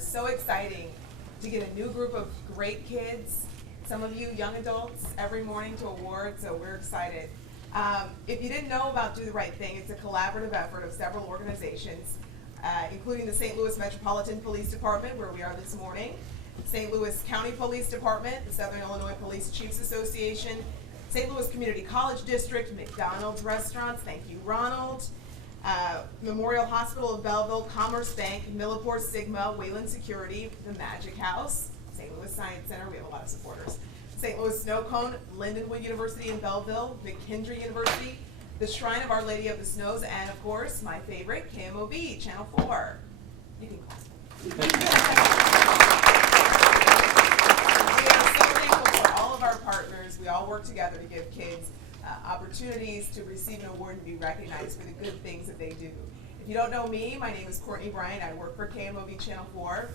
It's so exciting to get a new group of great kids, some of you young adults, every morning to award, so we're excited. If you didn't know about Do the Right Thing, it's a collaborative effort of several organizations, including the St. Louis Metropolitan Police Department, where we are this morning, St. Louis County Police Department, the Southern Illinois Police Chiefs Association, St. Louis Community College District, McDonald's Restaurants, thank you Ronald, Memorial Hospital of Belleville, Commerce Bank, Millipore Sigma, Wayland Security, the Magic House, St. Louis Science Center, we have a lot of supporters, St. Louis Snow Cone, Lindenwood University in Belleville, McKendree University, the Shrine of Our Lady of the Snows, and of course, my favorite, KMOV, Channel 4. You can clap. We are so thankful for all of our partners. We all work together to give kids opportunities to receive an award and be recognized for the good things that they do. If you don't know me, my name is Courtney Bryant. I work for KMOV Channel 4.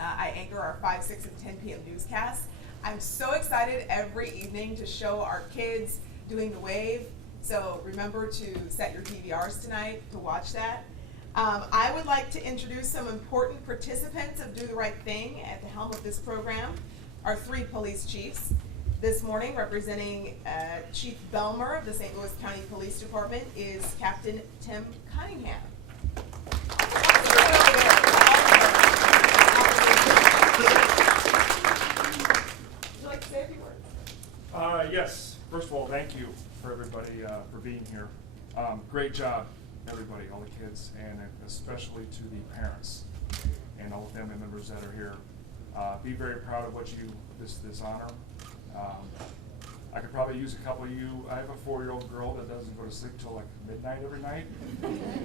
I anchor our 5, 6, and 10 p.m. newscasts. I'm so excited every evening to show our kids doing the wave. So remember to set your DVRs tonight to watch that. I would like to introduce some important participants of Do the Right Thing at the helm of this program, our 3 police chiefs. This morning, representing Chief Belmer of the St. Louis County Police Department is Captain Tim Cunningham. Would you like to say a few words? Yes. First of all, thank you for everybody for being here. Great job, everybody, all the kids, and especially to the parents and all the family members that are here. Be very proud of what you, this honor. I could probably use a couple of you. I have a 4-year-old girl that doesn't go to sleep till like midnight every night.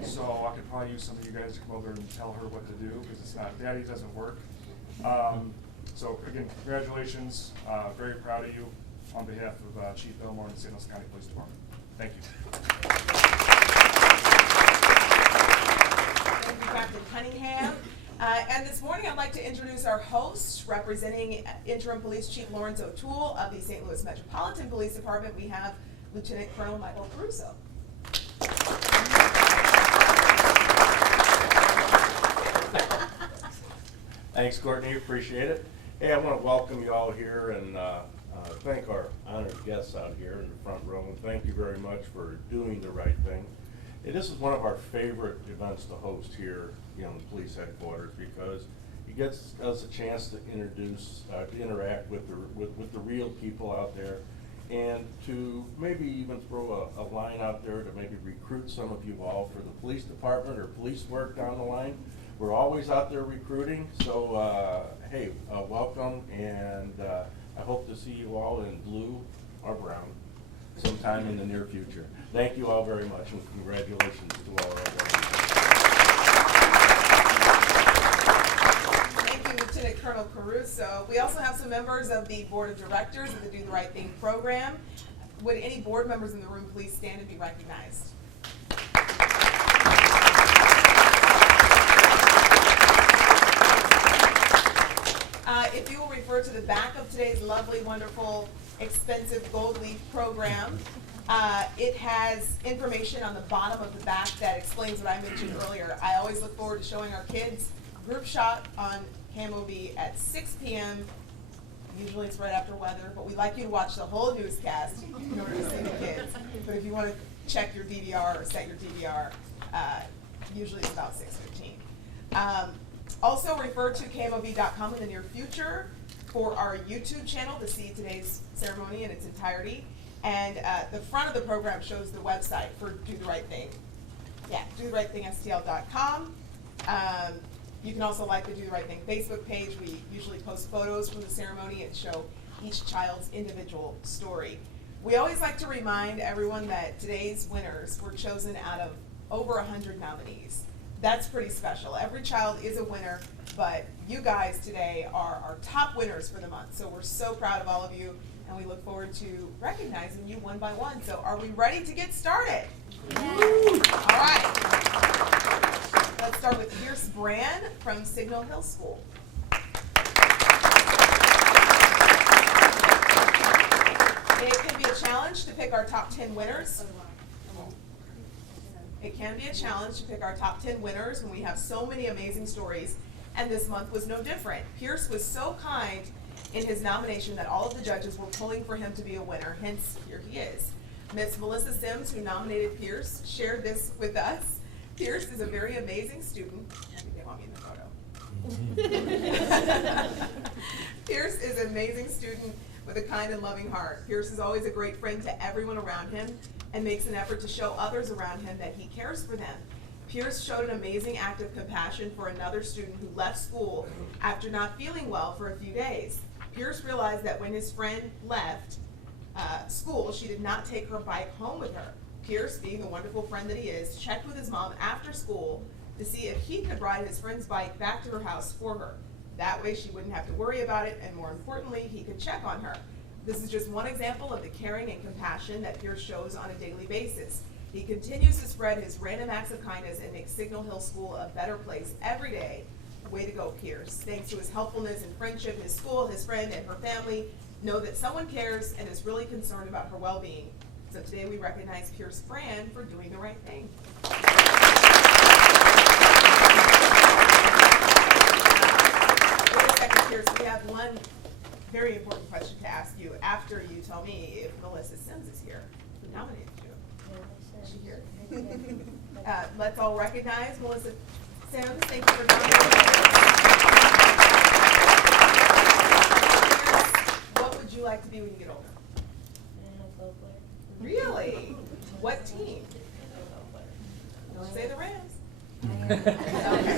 So I could probably use some of you guys to come over and tell her what to do, because it's not, Daddy doesn't work. So again, congratulations. Very proud of you on behalf of Chief Belmore and the St. Louis County Police Department. Thank you. Thank you, Captain Cunningham. And this morning I'd like to introduce our host, representing Interim Police Chief Lawrence O'Toole of the St. Louis Metropolitan Police Department. We have Lieutenant Colonel Michael Caruso. Thanks, Courtney, appreciate it. Hey, I want to welcome you all here and thank our honored guests out here in the front row, and thank you very much for doing the right thing. Hey, this is one of our favorite events to host here, in the police headquarters, because it gets us a chance to interact with the real people out there, and to maybe even throw a line out there to maybe recruit some of you all for the police department or police work down the line. We're always out there recruiting, so hey, welcome, and I hope to see you all in blue or brown sometime in the near future. Thank you all very much, and congratulations to all our organizations. Thank you, Lieutenant Colonel Caruso. We also have some members of the Board of Directors of the Do the Right Thing program. Would any board members in the room please stand and be recognized? If you will refer to the back of today's lovely, wonderful, expensive gold leaf program, it has information on the bottom of the back that explains what I mentioned earlier. I always look forward to showing our kids group shot on KMOV at 6 p.m. Usually it's right after weather, but we'd like you to watch the whole newscast in order to see the kids. But if you want to check your DVR or set your DVR, usually it's about 6:15. Also refer to KMOV.com in the near future for our YouTube channel to see today's ceremony in its entirety. And the front of the program shows the website for Do the Right Thing. Yeah, DoTheRightThingSTL.com. You can also like the Do the Right Thing Facebook page. We usually post photos from the ceremony and show each child's individual story. We always like to remind everyone that today's winners were chosen out of over 100 nominees. That's pretty special. Every child is a winner, but you guys today are our top winners for the month. So we're so proud of all of you, and we look forward to recognizing you one by one. So are we ready to get started? Yeah. All right. Let's start with Pierce Brand from Signal Hill School. It can be a challenge to pick our top 10 winners. It can be a challenge to pick our top 10 winners when we have so many amazing stories and this month was no different. Pierce was so kind in his nomination that all of the judges were pulling for him to be a winner, hence here he is. Miss Melissa Sims, who nominated Pierce, shared this with us. Pierce is a very amazing student. They want me in the photo. Pierce is an amazing student with a kind and loving heart. Pierce is always a great friend to everyone around him and makes an effort to show others around him that he cares for them. Pierce showed an amazing act of compassion for another student who left school after not feeling well for a few days. Pierce realized that when his friend left school, she did not take her bike home with her. Pierce, being the wonderful friend that he is, checked with his mom after school to see if he could ride his friend's bike back to her house for her. That way she wouldn't have to worry about it, and more importantly, he could check on her. This is just one example of the caring and compassion that Pierce shows on a daily basis. He continues to spread his random acts of kindness and make Signal Hill School a better place every day. Way to go, Pierce. Thanks to his helpfulness and friendship, his school, his friend, and her family know that someone cares and is really concerned about her well-being. So today we recognize Pierce Brand for doing the right thing. Wait a second, Pierce. We have one very important question to ask you after you tell me if Melissa Sims is here. Who nominated you? Is she here? Let's all recognize Melissa Sims. Thank you for nominating. What would you like to be when you get older? Really? What team? Don't say the Rams. Okay. All right.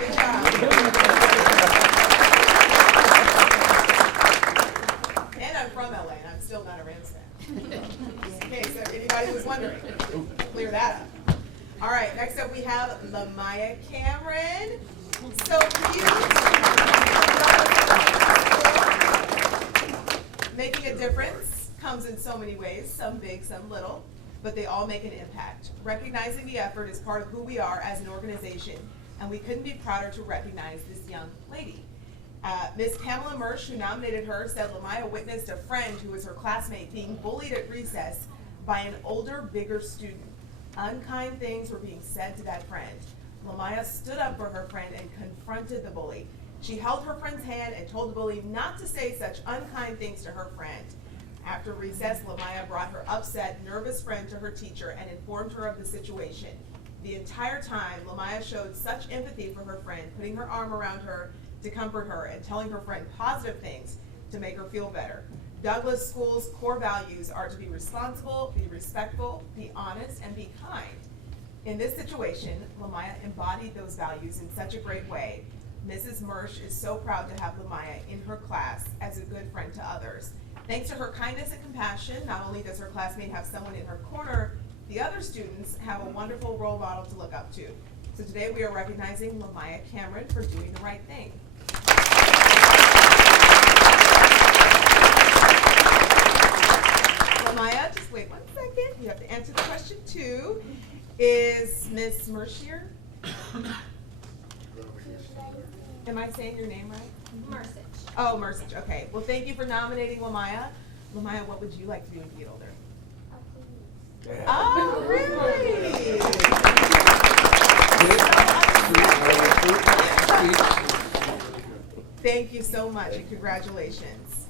Good job. And I'm from LA, and I'm still not a Rams fan. Just in case anybody was wondering. Clear that up. All right, next up we have Lamaya Cameron. So cute. Making a difference comes in so many ways, some big, some little, but they all make an impact. Recognizing the effort is part of who we are as an organization, and we couldn't be prouder to recognize this young lady. Miss Pamela Mersch, who nominated her, said Lamaya witnessed a friend who was her classmate being bullied at recess by an older, bigger student. Unkind things were being said to that friend. Lamaya stood up for her friend and confronted the bully. She held her friend's hand and told the bully not to say such unkind things to her friend. After recess, Lamaya brought her upset, nervous friend to her teacher and informed her of the situation. The entire time, Lamaya showed such empathy for her friend, putting her arm around her to comfort her and telling her friend positive things to make her feel better. Douglas School's core values are to be responsible, be respectful, be honest, and be kind. In this situation, Lamaya embodied those values in such a great way. Mrs. Mersch is so proud to have Lamaya in her class as a good friend to others. Thanks to her kindness and compassion, not only does her classmate have someone in her corner, the other students have a wonderful role model to look up to. So today we are recognizing Lamaya Cameron for doing the right thing. Lamaya, just wait 1 second. You have to answer the question too. Is Miss Mercier? Am I saying your name right? Mercich. Oh, Mercich. Okay. Well, thank you for nominating Lamaya. Lamaya, what would you like to be when you get older? Oh, really? Thank you so much and congratulations.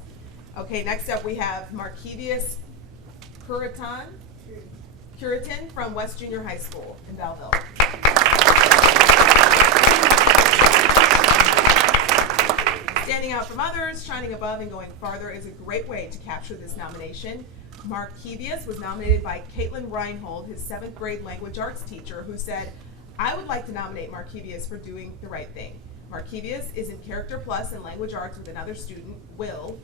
Okay, next up we have Marquis Cureton from West Junior High School in Belleville. Standing out from others, shining above, and going farther is a great way to capture this nomination. Marquis was nominated by Caitlin Reinhold, his 7th grade language arts teacher, who said, I would like to nominate Marquis for doing the right thing. Marquis is in Character Plus and Language Arts with another student, Will.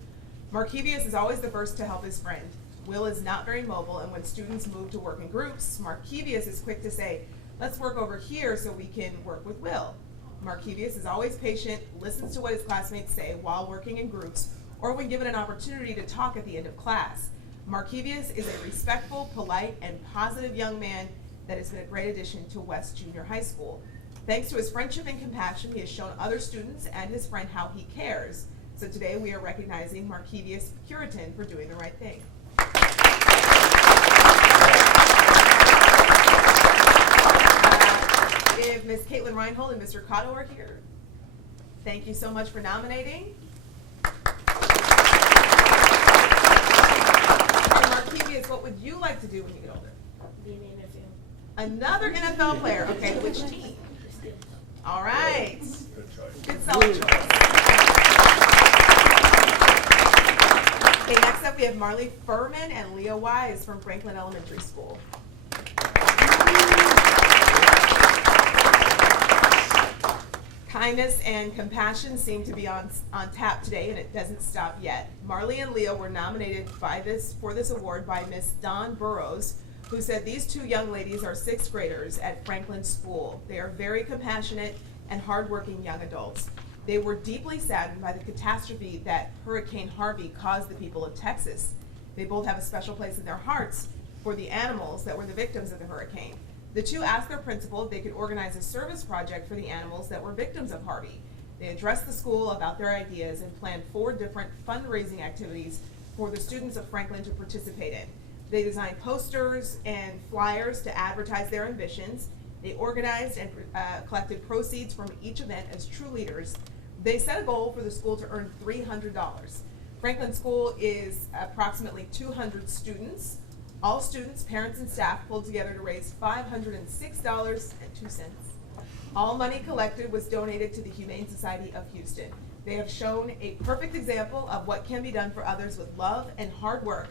Marquis is always the first to help his friend. Will is not very mobile, and when students move to work in groups, Marquis is quick to say, let's work over here so we can work with Will. Marquis is always patient, listens to what his classmates say while working in groups, or when given an opportunity to talk at the end of class. Marquis is a respectful, polite, and positive young man that has been a great addition to West Junior High School. Thanks to his friendship and compassion, he has shown other students and his friend how he cares. So today we are recognizing Marquis Cureton for doing the right thing. if Ms. Caitlin Reinhold and Mr. Cotto are here. Thank you so much for nominating. And Marquis, what would you like to do when you get older? Be an NFL. Another NFL player. Okay, which team? The Steelers. All right. Good choice. Good solid choice. Okay, next up we have Marlee Furman and Leah Wise from Franklin Elementary School. Kindness and compassion seem to be on tap today, and it doesn't stop yet. Marlee and Leah were nominated for this award by Miss Dawn Burrows, who said these two young ladies are sixth graders at Franklin School. They are very compassionate and hardworking young adults. They were deeply saddened by the catastrophe that Hurricane Harvey caused the people of Texas. They both have a special place in their hearts for the animals that were the victims of the hurricane. The two asked their principal if they could organize a service project for the animals that were victims of Harvey. They addressed the school about their ideas and planned 4 different fundraising activities for the students of Franklin to participate in. They designed posters and flyers to advertise their ambitions. They organized and collected proceeds from each event as true leaders. They set a goal for the school to earn $300. Franklin School is approximately 200 students. All students, parents, and staff pulled together to raise $506.02. All money collected was donated to the Humane Society of Houston. They have shown a perfect example of what can be done for others with love and hard work.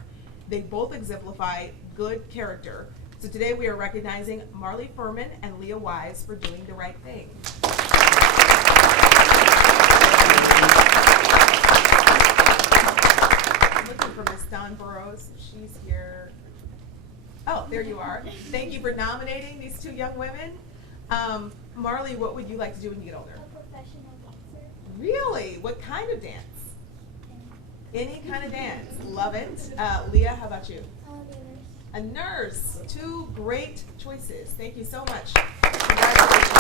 They both exemplify good character. So today we are recognizing Marlee Furman and Leah Wise for doing the right thing. I'm looking for Miss Dawn Burrows. She's here. Oh, there you are. Thank you for nominating these two young women. Marlee, what would you like to do when you get older? A professional dancer. Really? What kind of dance? Any kind of dance. Love it. Leah, how about you? A nurse. 2 great choices. Thank you so much. Congratulations.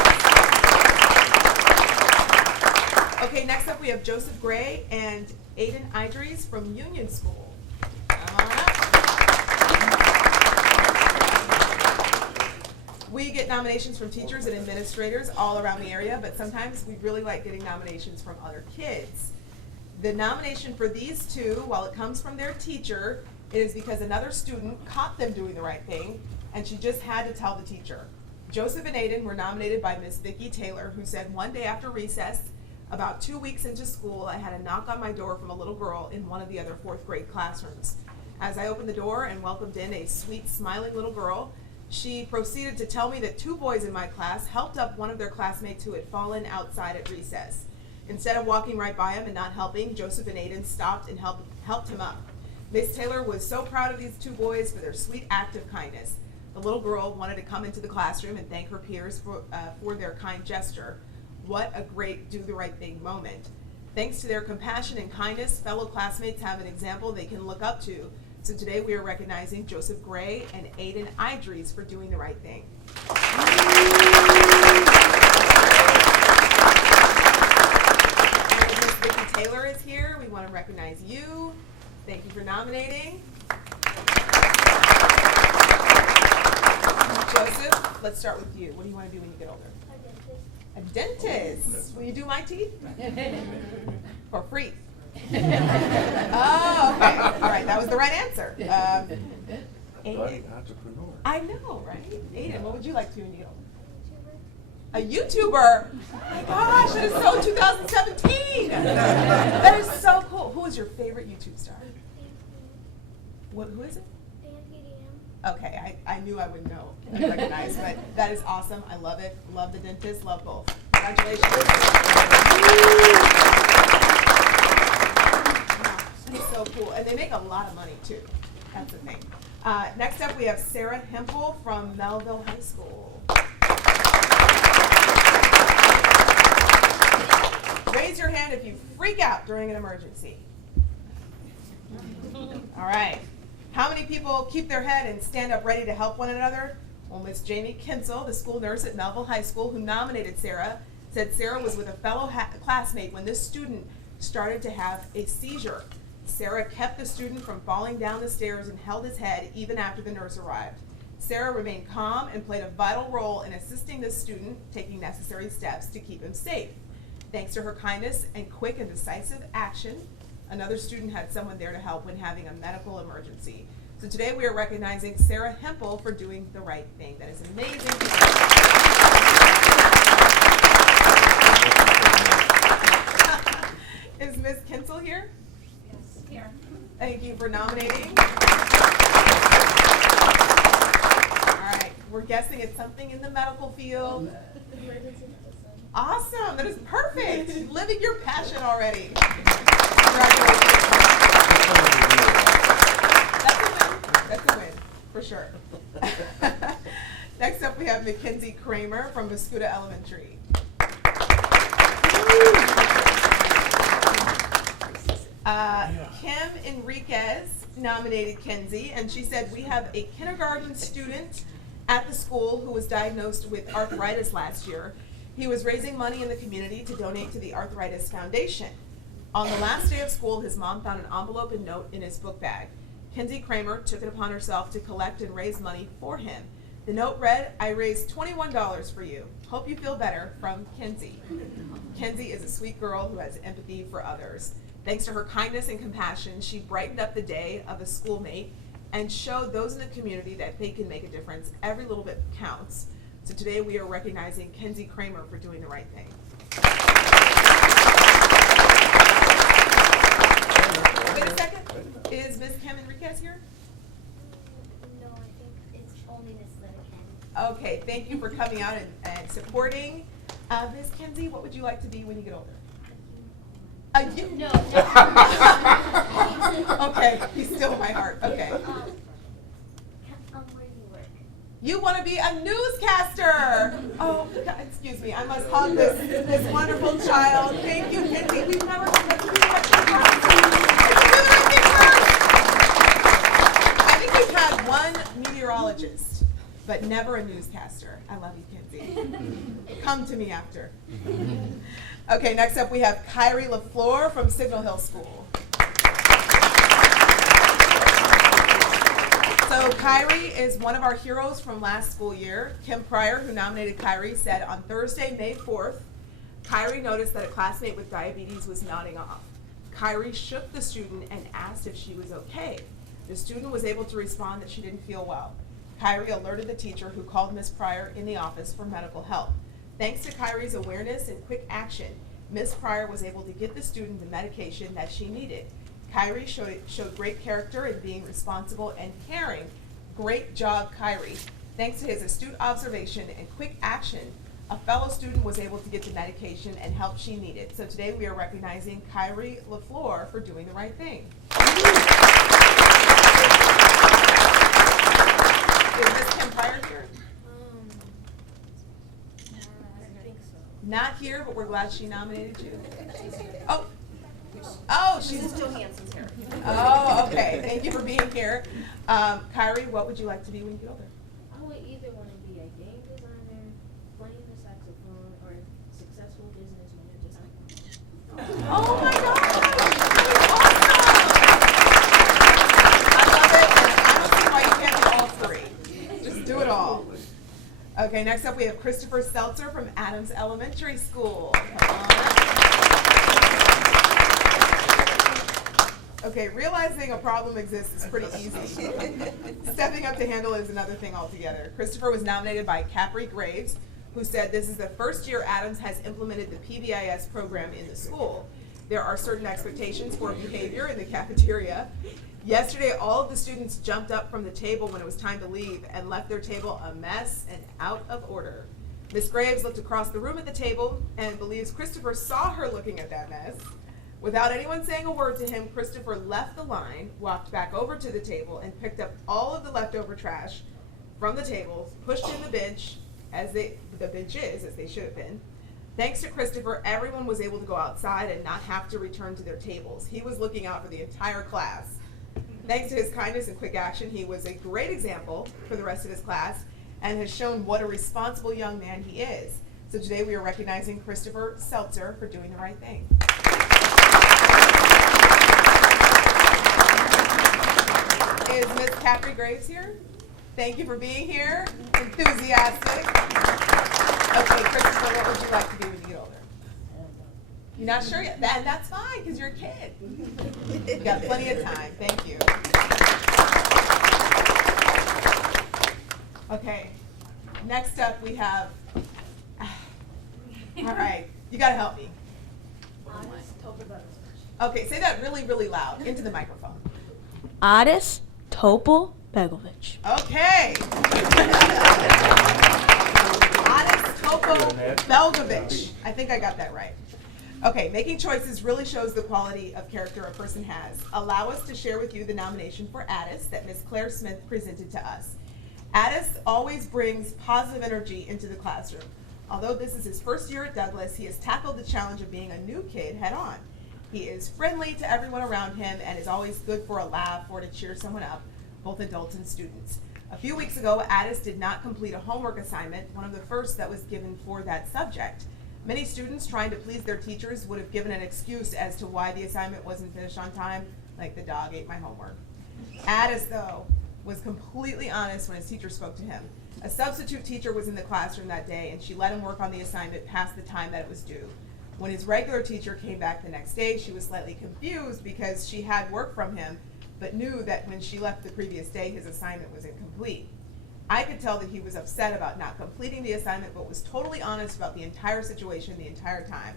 Okay, next up we have Joseph Gray and Aiden Idries from Union School. Come on up. We get nominations from teachers and administrators all around the area, but sometimes we really like getting nominations from other kids. The nomination for these two, while it comes from their teacher, is because another student caught them doing the right thing, and she just had to tell the teacher. Joseph and Aiden were nominated by Miss Vicki Taylor, who said one day after recess, about 2 weeks into school, I had a knock on my door from a little girl in one of the other 4th grade classrooms. As I opened the door and welcomed in a sweet, smiling little girl, she proceeded to tell me that 2 boys in my class helped up one of their classmates who had fallen outside at recess. Instead of walking right by him and not helping, Joseph and Aiden stopped and helped him up. Miss Taylor was so proud of these 2 boys for their sweet act of kindness. The little girl wanted to come into the classroom and thank her peers for their kind gesture. What a great do the right thing moment. Thanks to their compassion and kindness, fellow classmates have an example they can look up to. So today we are recognizing Joseph Gray and Aiden Idries for doing the right thing. Miss Vicki Taylor is here. We want to recognize you. Thank you for nominating. Joseph, let's start with you. What do you want to do when you get older? A dentist. Will you do my teeth? For free. Oh, okay. All right, that was the right answer. Aiden. Entrepreneur. I know, right? Aiden, what would you like to do when you get older? A YouTuber. Oh my gosh, that is so 2017. That is so cool. Who is your favorite YouTube star? Who is it? Okay, I knew I would know and recognize, but that is awesome. I love it. Love the dentist. Love both. Congratulations. It's so cool. And they make a lot of money, too. That's the thing. Next up, we have Sara Hempel from Melville High School. Raise your hand if you freak out during an emergency. All right. How many people keep their head and stand up ready to help one another? Well, Miss Jamie Kinsel, the school nurse at Melville High School who nominated Sara, said Sara was with a fellow classmate when this student started to have a seizure. Sara kept the student from falling down the stairs and held his head even after the nurse arrived. Sara remained calm and played a vital role in assisting the student, taking necessary steps to keep him safe. Thanks to her kindness and quick and decisive action, another student had someone there to help when having a medical emergency. So today we are recognizing Sara Hempel for doing the right thing. That is amazing. Is Ms. Kinsel here? Yes, here. Thank you for nominating. All right, we're guessing it's something in the medical field. Emergency medicine. Awesome, that is perfect. Living your passion already. Congratulations. That's a win, for sure. Next up, we have Mackenzie Kramer from Muscuda Elementary. Kim Enriquez nominated Kenzie, and she said, we have a kindergarten student at the school who was diagnosed with arthritis last year. He was raising money in the community to donate to the Arthritis Foundation. On the last day of school, his mom found an envelope and note in his book bag. Kenzie Kramer took it upon herself to collect and raise money for him. The note read, I raised $21 for you. Hope you feel better, from Kenzie. Kenzie is a sweet girl who has empathy for others. Thanks to her kindness and compassion, she brightened up the day of a schoolmate and showed those in the community that they can make a difference. Every little bit counts. So today we are recognizing Kenzie Kramer for doing the right thing. Wait a second. Is Ms. Kim Enriquez here? No, I think it's only Miss Leah. Okay, thank you for coming out and supporting. Ms. Kenzie, what would you like to be when you get older? No. Okay, he's still in my heart. Okay. Where you work? You want to be a newscaster. Oh, God, excuse me. I must hug this wonderful child. Thank you, Kenzie. We've never had to do that. I think we've had one meteorologist, but never a newscaster. I love you, Kenzie. Come to me after. Okay, next up we have Lafleur from Signal Hill School. So Kyrie is one of our heroes from last school year. Kim Pryor, who nominated Kyrie, said on Thursday, May 4th, Kyrie noticed that a classmate with diabetes was nodding off. Kyrie shook the student and asked if she was okay. The student was able to respond that she didn't feel well. Kyrie alerted the teacher, who called Miss Pryor in the office for medical help. Thanks to Kyrie's awareness and quick action, Miss Pryor was able to get the student the medication that she needed. Kyrie showed great character in being responsible and caring. Great job, Kyrie. Thanks to his astute observation and quick action, a fellow student was able to get the medication and help she needed. So today we are recognizing Kyrie Lafleur for doing the right thing. Is Miss Kim Pryor here? I think so. Not here, but we're glad she nominated you. She's still Hanson's here. Oh, okay. Thank you for being here. Kyrie, what would you like to be when you get older? I would either want to be a game designer, playing the saxophone, or a successful businessman just like me. Oh my gosh! That is awesome! I love it, and I don't see why you can't do all three. Just do it all. Okay, next up we have Christopher Seltzer from Addis Elementary School. Come on. Okay, realizing a problem exists is pretty easy. Stepping up to handle it is another thing altogether. Christopher was nominated by Capri Graves, who said this is the first year Adams has implemented the PBIS program in the school. There are certain expectations for behavior in the cafeteria. Yesterday, all of the students jumped up from the table when it was time to leave and left their table a mess and out of order. Ms. Graves looked across the room at the table and believes Christopher saw her looking at that mess. Without anyone saying a word to him, Christopher left the line, walked back over to the table, and picked up all of the leftover trash from the tables, pushed in the bench, the benches, as they should have been. Thanks to Christopher, everyone was able to go outside and not have to return to their tables. He was looking out for the entire class. Thanks to his kindness and quick action, he was a great example for the rest of his class and has shown what a responsible young man he is. So today we are recognizing Christopher Seltzer for doing the right thing. Is Ms. Capri Graves here? Thank you for being here. Enthusiastic. Okay, Christopher, what would you like to be when you get older? You're not sure yet? That's fine, because you're a kid. You've got plenty of time. Thank you. Okay, next up we have, all right, you gotta help me. Addis, Topol, Okay, say that really, really loud into the microphone. Addis, Topol, Begovic. Okay. Addis, Topol, Begovic. I think I got that right. Okay, making choices really shows the quality of character a person has. Allow us to share with you the nomination for Addis that Miss Claire Smith presented to us. Addis always brings positive energy into the classroom. Although this is his first year at Douglas, he has tackled the challenge of being a new kid head on. He is friendly to everyone around him and is always good for a laugh or to cheer someone up, both adults and students. A few weeks ago, Addis did not complete a homework assignment, one of the first that was given for that subject. Many students trying to please their teachers would have given an excuse as to why the assignment wasn't finished on time, like the dog ate my homework. Addis, though, was completely honest when his teacher spoke to him. A substitute teacher was in the classroom that day and she let him work on the assignment past the time that it was due. When his regular teacher came back the next day, she was slightly confused because she had work from him, but knew that when she left the previous day, his assignment was incomplete. I could tell that he was upset about not completing the assignment, but was totally honest about the entire situation the entire time.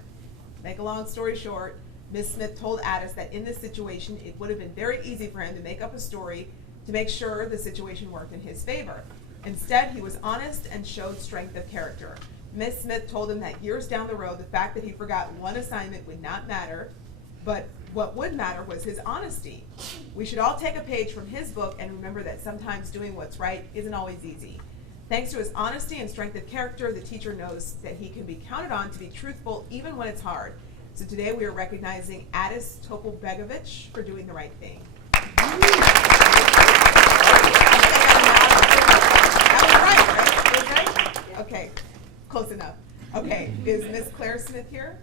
Make a long story short, Ms. Smith told Addis that in this situation, it would have been very easy for him to make up a story to make sure the situation worked in his favor. Instead, he was honest and showed strength of character. Ms. Smith told him that years down the road, the fact that he forgot one assignment would not matter, but what would matter was his honesty. We should all take a page from his book and remember that sometimes doing what's right isn't always easy. Thanks to his honesty and strength of character, the teacher knows that he can be counted on to be truthful even when it's hard. So today we are recognizing Addis Topol Begovic for doing the right thing. Okay, close enough. Okay, is Miss Claire Smith here?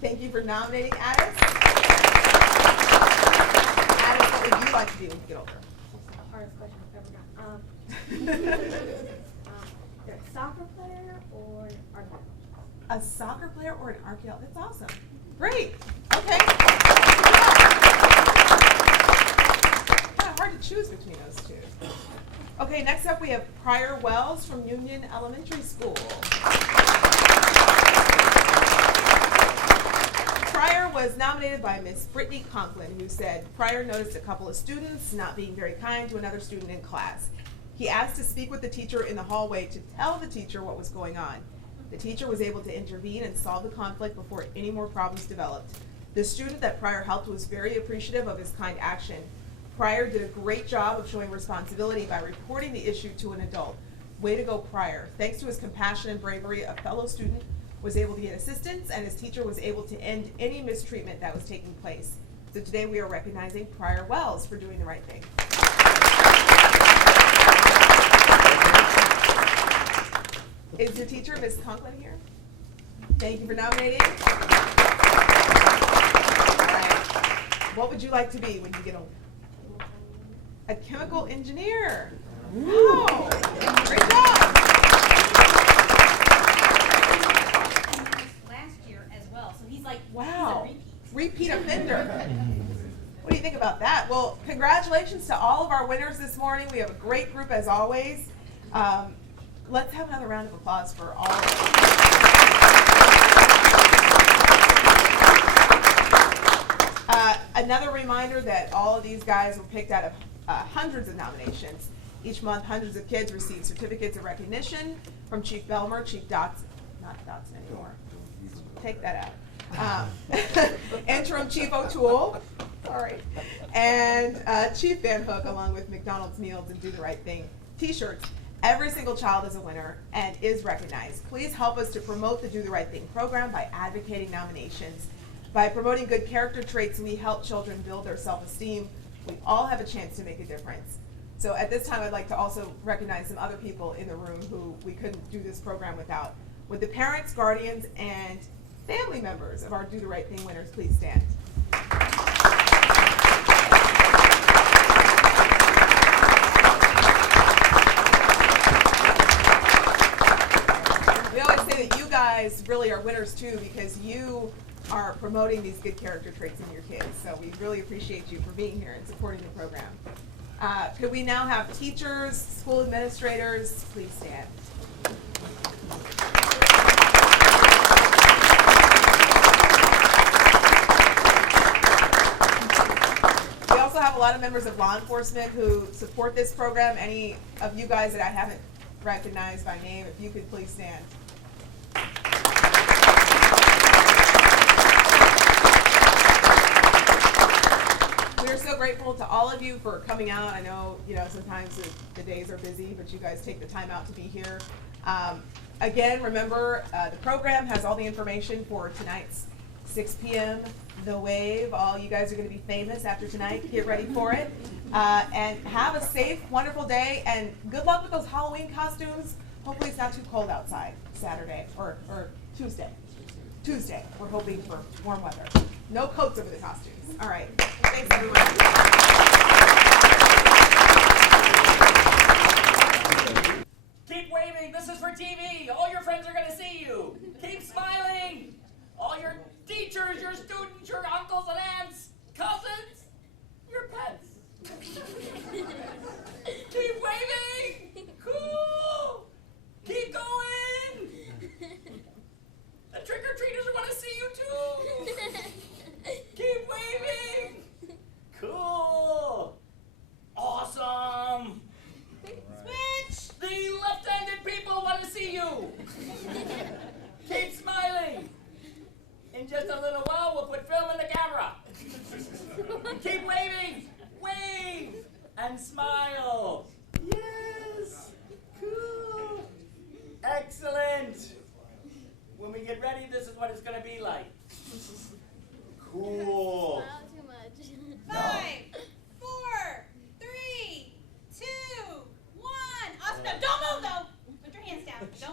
Thank you for nominating Addis. Addis, what would you like to be when you get older? That's the hardest question I've ever gotten. They're a soccer player or an architect? A soccer player or an archaeologist? That's awesome. Great. Okay. Kind of hard to choose between those two. Okay, next up we have Pryor Wells from Union Elementary School. Pryor was nominated by Miss Brittany Conklin, who said Pryor noticed a couple of students not being very kind to another student in class. He asked to speak with the teacher in the hallway to tell the teacher what was going on. The teacher was able to intervene and solve the conflict before any more problems developed. The student that Pryor helped was very appreciative of his kind action. Pryor did a great job of showing responsibility by reporting the issue to an adult. Way to go, Pryor. Thanks to his compassion and bravery, a fellow student was able to get assistance and his teacher was able to end any mistreatment that was taking place. So today we are recognizing Pryor Wells for doing the right thing. Is your teacher, Ms. Conklin, here? Thank you for nominating. All right. What would you like to be when you get older? A chemical engineer. Wow. Great job. Last year as well, so he's like, Wow. he's a Repeat offender. What do you think about that? Well, congratulations to all of our winners this morning. We have a great group as always. Let's have another round of applause for all of them. Another reminder that all of these guys were picked out of hundreds of nominations. Each month, hundreds of kids receive certificates of recognition from Chief Belmer, Chief Dotson, not Dotson anymore. Take that out. Interim Chief O'Toole, sorry, and Chief Van Hook, along with McDonald's Meals and Do the Right Thing t-shirts. Every single child is a winner and is recognized. Please help us to promote the Do the Right Thing program by advocating nominations. By promoting good character traits, we help children build their self-esteem. We all have a chance to make a difference. So at this time, I'd like to also recognize some other people in the room who we couldn't do this program without. Would the parents, guardians, and family members of our Do the Right Thing winners please stand? guys really are winners too, because you are promoting these good character traits in your kids. So we really appreciate you for being here and supporting the program. Could we now have teachers, school administrators, please stand. We also have a lot of members of law enforcement who support this program. Any of you guys that I haven't recognized by name, if you could please stand. We're so grateful to all of you for coming out. I know, sometimes the days are busy, but you guys take the time out to be here. Again, remember, the program has all the information for tonight's 6 p.m. The Wave. All you guys are going to be famous after tonight. Get ready for it. And have a safe, wonderful day. And good luck with those Halloween costumes. Hopefully it's not too cold outside Saturday or Tuesday. Tuesday. We're hoping for warm weather. No coats over the costumes. All right. Thanks, everyone. Keep waving. This is for TV. All your friends are going to see you. Keep smiling. All your teachers, your students, your uncles and aunts, cousins, your pets. Keep waving. Cool. Keep going. The trick-or-treaters want to see you too. Keep waving. Cool. Awesome. Switch. The left-handed people want to see you. Keep smiling. In just a little while, we'll put film in the camera. Keep waving. Wave and smile. Yes. Cool. Excellent. When we get ready, this is what it's going to be like. Cool. Smile too much. 5, 4, 3, 2, 1. Awesome. No, don't move though. Put your hands down. Don't